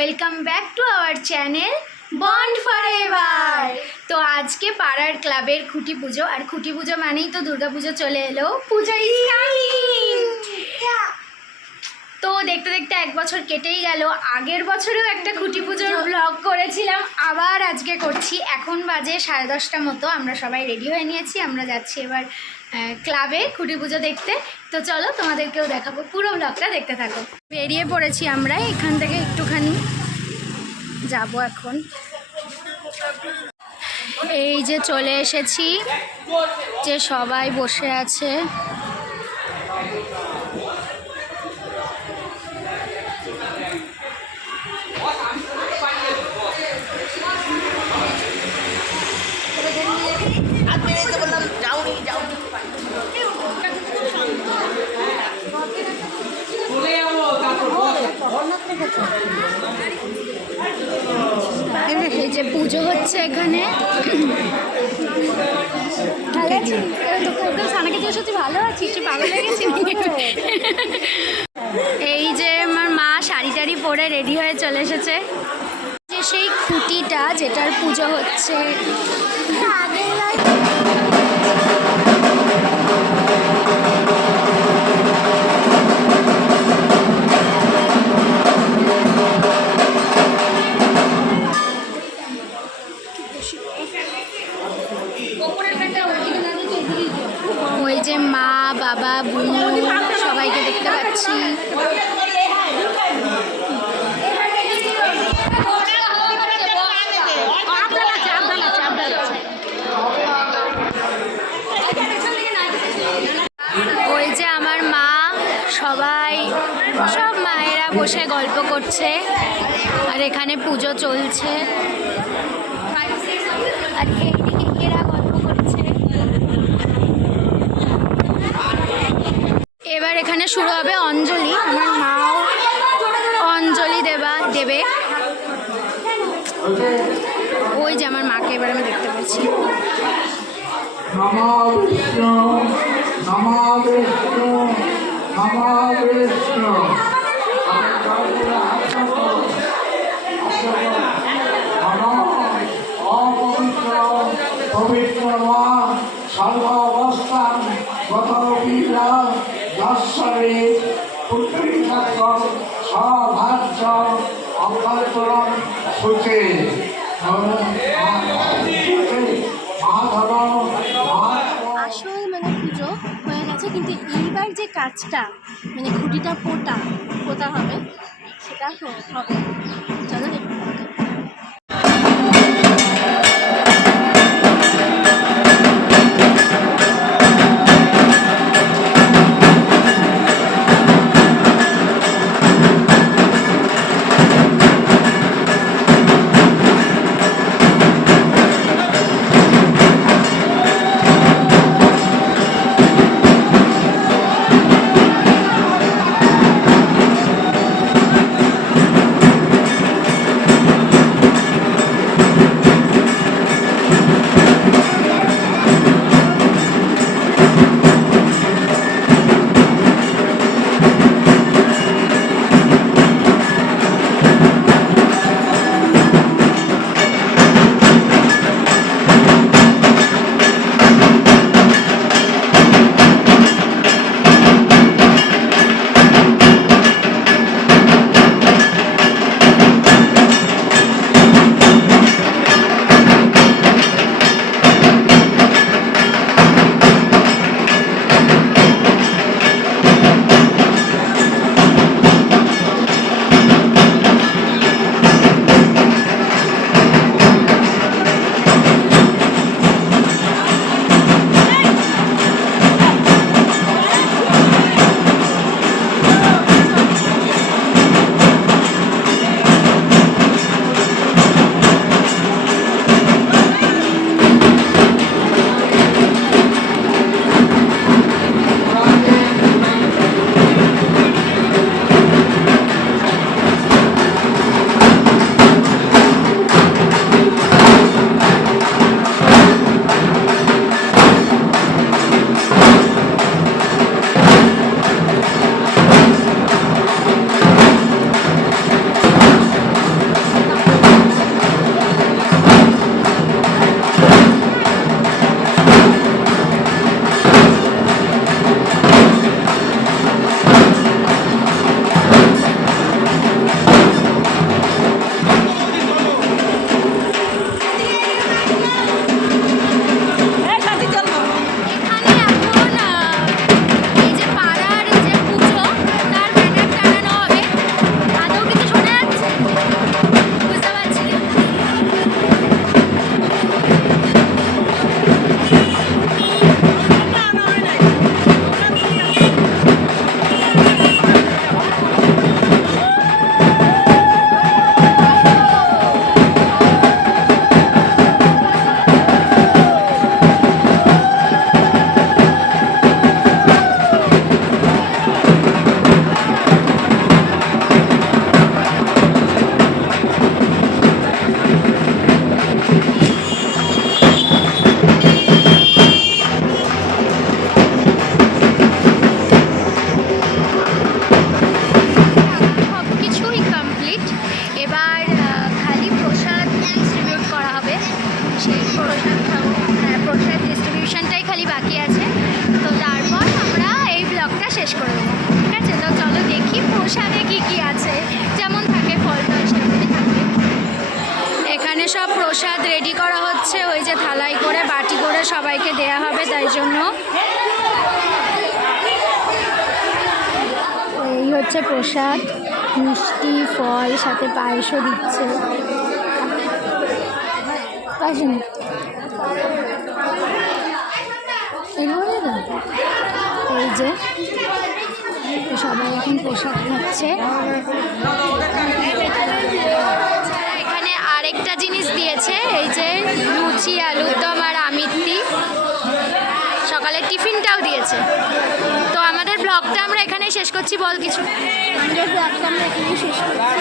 Welcome back to our channel bond for ever তো আজকে পাড়ার ক্লাবের খুঁটি পুজো, আর খুঁটি পুজো মানেই তো দুর্গা পুজো চলে এলো। পুজো তো দেখতে দেখতে এক বছর কেটেই গেল। আগের বছরেও একটা খুঁটি পুজোর ব্লগ করেছিলাম, আবার আজকে করছি। এখন বাজে সাড়ে দশটা মতো, আমরা সবাই রেডি হয়ে নিয়েছি, আমরা যাচ্ছি এবার ক্লাবে খুঁটি পুজো দেখতে। তো চলো তোমাদেরকেও দেখাবো, পুরো ব্লগটা দেখতে থাকো। বেরিয়ে পড়েছি আমরা, এখান থেকে একটুখানি যাব এখন। এই যে চলে এসেছি, যে সবাই বসে আছে। হচ্ছে এখানে। ভালো আছি। আছিস এই যে আমার মা শাড়ি টাড়ি পরে রেডি হয়ে চলে এসেছে। যে সেই খুঁটিটা যেটার পুজো হচ্ছে। বাবা বুনু সবাইকে দেখতে পাচ্ছি। ওই যে আমার মা, সবাই, সব মায়েরা বসে গল্প করছে, আর এখানে পুজো চলছে। আর এইদিকে এরা গল্প করছে এবার এখানে শুরু হবে অঞ্জলি। আমার মাও অঞ্জলি দেবা, দেবে। ওই যে আমার মাকে এবার আমি দেখতে পাচ্ছি। নমো বিষ্ণু এইবার যে কাজটা মানে খুঁটিটা পোটা পোতা হবে সেটা হবে। চলো দেখতে দেখি প্রসাদে কি কি আছে। যেমন থাকে ফল টল সেরকমই থাকে। এখানে সব প্রসাদ রেডি করা হচ্ছে। ওই যে থালাই করে, বাটি করে সবাইকে দেয়া হবে, তাই জন্য। এই হচ্ছে প্রসাদ। মিষ্টি, ফল, সাথে পায়েসও দিচ্ছে। এই যে সবাই এখন প্রসাদ খাচ্ছে। এখানে আরেকটা জিনিস দিয়েছে এই যে লুচি আলুর দম আর আমিত্তি সকালে টিফিনটাও দিয়েছে। তো আমাদের ব্লগটা আমরা এখানেই শেষ করছি বল কিছু। আমাদের ব্লগটা আমরা এখানেই শেষ করছি।